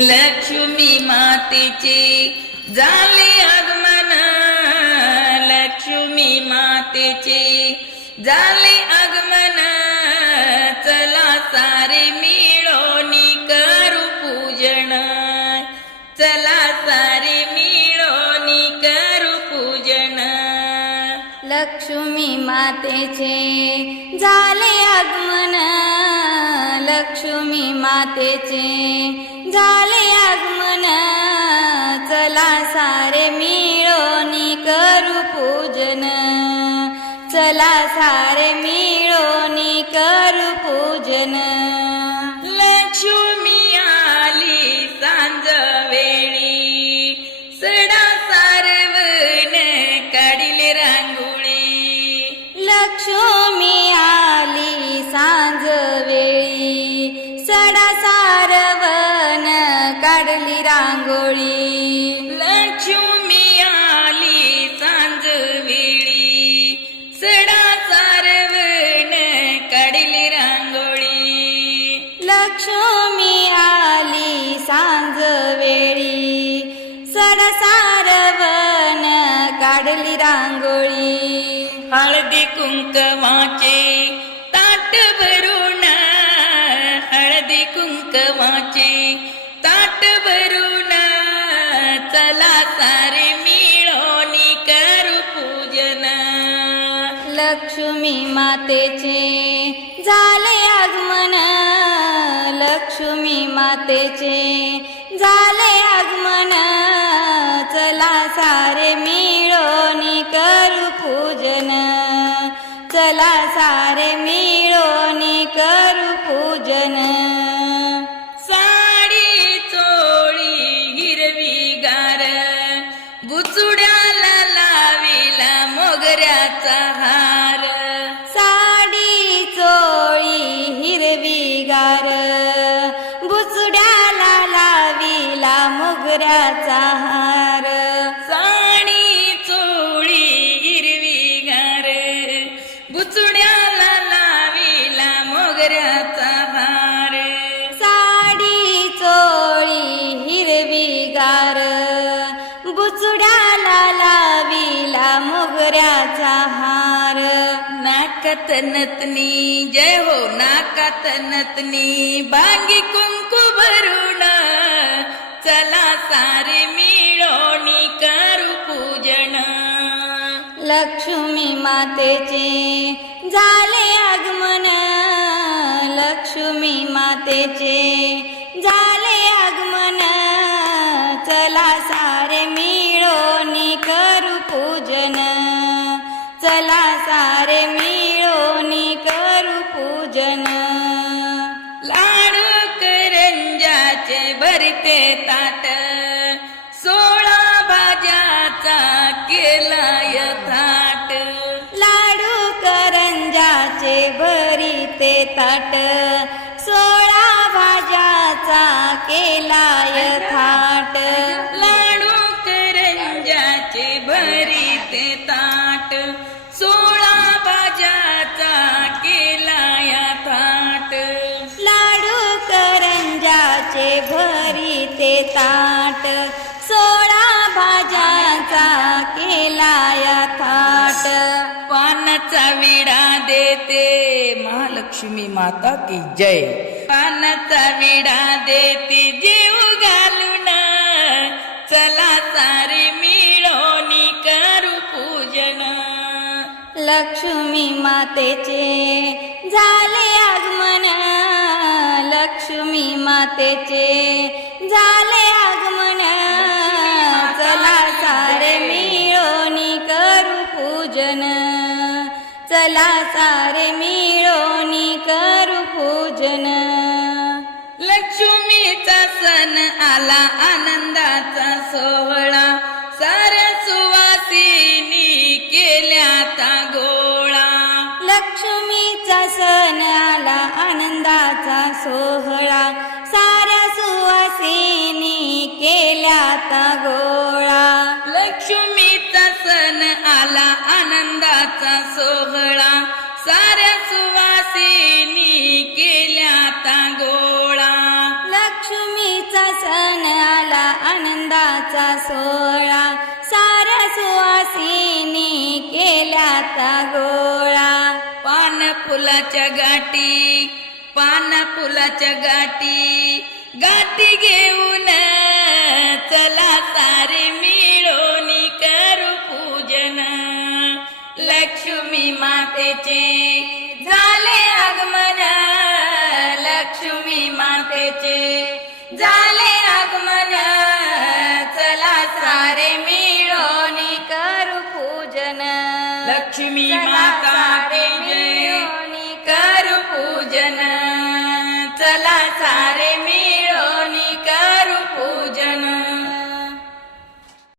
लक्ष्मी मातेचे झाले आगमन. लक्ष्मी मातेचे झाले आगमन. चला सारे मिळोनी करू पूजन. चला सारे मिळोनी करू पूजन. लक्ष्मी मातेचे झाले आगमन. लक्ष्मी मातेचे झाले आगमन चला सारे मिळोनी करू पूजन. चला सारे मिळोनी करू पूजन. लक्ष्मी आली सांज वेळी सडा सारवण काढिले रांगोळी. लक्ष्मी काढली रांगोळी. हळदी कुंकवाचे ताट भरून हळदी कुंकवाचे ताट भरून चला सारे मिळोनी करू पूजन. लक्ष्मी मातेचे झाले आगमन लक्ष्मी मातेचे झाले आगमन चला सारे मिळोनी सारे मिळोनी करू पूजन. साडी चोळी हिरवी गार. बुचुड्याला लाविला मोगऱ्याचा हार. साडी चोळी हिरवी गार. बुचड्याला लाविला मोगऱ्याचा हार. साडी चोळी हिरवी गार. बुचुड्याला लाविला मोगऱ्याचा हार. साडी चोळी हिरवी गार. बुचड्याला लाविला मोगऱ्याचा हार. नाकात नतनी जय हो नाकात नतनी बांगी कुंकू भरून. चला सारे मिळोनी करू पूजन. लक्ष्मी मातेचे मातेचे. झाले आगमन चला सारे मिळोनी करू पूजन. चला सारे मिळोनी करू पूजन. लाडू करंजाचे भरते ताट सोळा भाज्याचा केलाय यथाट. लाडू करंजाचे भरीते ताट सोळा केलाय थाट. लाडू करंजाचे भरीते ताट. सोळा भाज्याचा केलाया थाट. लाडू करंजाचे भरीते ताट. सोळा भाज्याचा केलाय थाट. पानाचा विडा देते महालक्ष्मी माता की जय. पानाचा विडा देते जीव घालून. चला सारे मिळोनी करू पूजन. लक्ष्मी मातेचे झाले आगमन. लक्ष्मी मातेचे झाले आगमन. चला सारे मिळोनी करू पूजन. चला सारे मिळोनी करू पूजन. लक्ष्मीचा सण आला आनंदाचा सोहळा. साऱ्या सुवासिनी केल्याता गोळा. लक्ष्मीचा सण आला आनंदाचा सोहळा. साऱ्या सुवासिनी केल्याता गोळा. आनंदाचा सोहळा साऱ्या सुवासिनी केल्याता गोळा. लक्ष्मीचा सण आला आनंदाचा सोहळा. साऱ्या सुवासिनी केल्याता गोळा. पान फुलाच्या गाठी पान फुलाच्या गाठी. गाठी घेऊन चला सारे लक्ष्मी मातेचे. झाले आगमन लक्ष्मी मातेचे. झाले आगमन चला सारे मिळून करू पूजन. लक्ष्मी माता.